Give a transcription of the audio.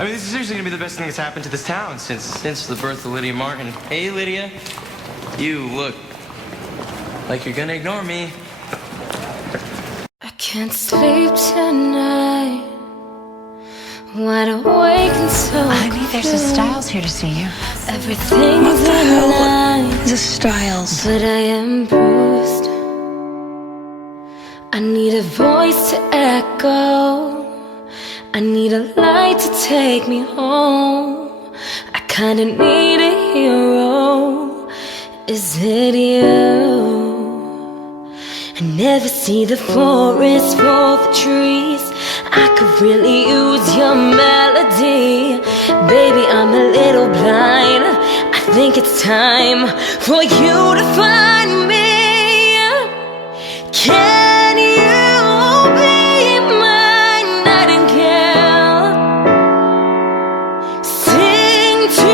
I mean, this is seriously gonna be the best thing that's happened to this town since the birth of Lydia Martin. Hey, Lydia. You look like you're gonna ignore me. I can't sleep tonight. Wide awake and so Honey, there's a Styles here to see you. everything's in line, The Styles. but I am bruised. I need a voice to echo. I need a light to take me home. I kinda need a hero. Is it you? I never see the forest for the trees. I could really use your melody. Baby, I'm a little blind. I think it's time for you to find me. Can you be my nightingale? Sing to